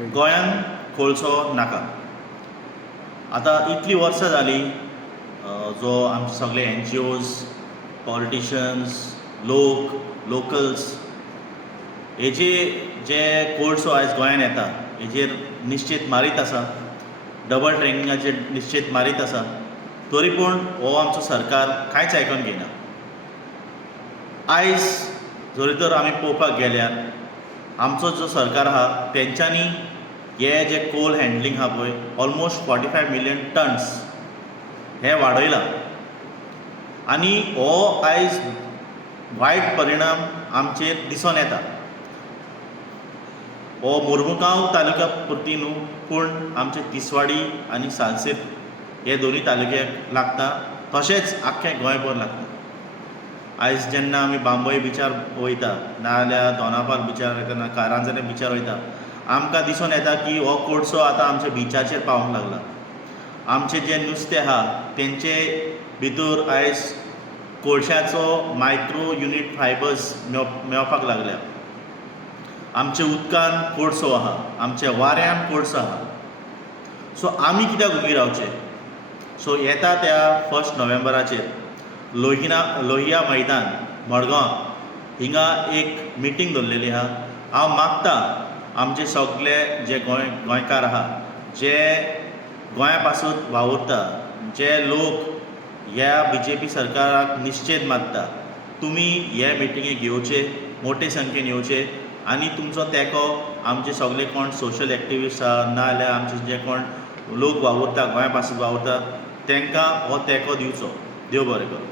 गोंयांत कोळसो नाका. आतां इतलीं वर्सां जालीं जो आमचे सगळे NGOs, पॉलिटिशियन्स, लोकल्स हेजे जे कोळसो आयज गोंयांत येता हेजेर निश्चीत मारीत आसा, डबल ट्रॅकिंगाचेर निश्चीत मारीत आसा, तरी पूण हो आमचो सरकार कांयच आयकून घेयना. आयज जरी तर आमी पळोवपाक गेल्यार आमचो जो सरकार आहा तेंच्यांनी हे जे कोल हँडलींग आहा पळय ऑलमोस्ट 45 मिलियन टन्स हे वाडयलां आनी हो आयज वायट परिणाम आमचेर दिसून येता. हो मुर्मुगांव तालुक्या पुरती न्हू पूण आमचे तिसवाडी आनी सालसेत हे दोनूय तालुक्याक लागता, तशेंच आख्खें गोंयभर लागता. आयज जेन्ना आमी बांबोळे बिचार वयता नाजाल्यार दोनापाल बिचार वयता ना कारांजणे बिचार वयता आमकां दिसून येता की हो कोळसो आतां आमच्या बिचाचेर पावूंक लागला. आमचें जें नुस्तें आहा तेंचे भितर आयज कोळशाचो मायक्रो युनीट फायबर्स मेळपाक लागल्या. आमच्या उदकान कोळसो आहा, आमच्या वाऱ्यान कोळसो आहा. सो आमी कित्याक उबी रावचे? सो येता त्या 1 नोव्हेंबराचेर लोहिया मैदान मडगांव हिंगा एक मिटींग दवरलेली आहा. हांव मागतां आमचे सगळे जे गोंयकार आहा जे गोंया पासून वावुरता, जे लोक ह्या BJP सरकाराक निश्चेत मारता, तुमी हे मिटिंगेक येवचे, मोठे संख्येन येवचे आनी तुमचो तेंको आमचे सगळे कोण सोशल एक्टिविस्ट आहा नाजाल्यार आमचे जे कोण लोक वावुरता गोंया पासून वावुरता तेंकां हो तेंको दिवचो. देव बरें करूं.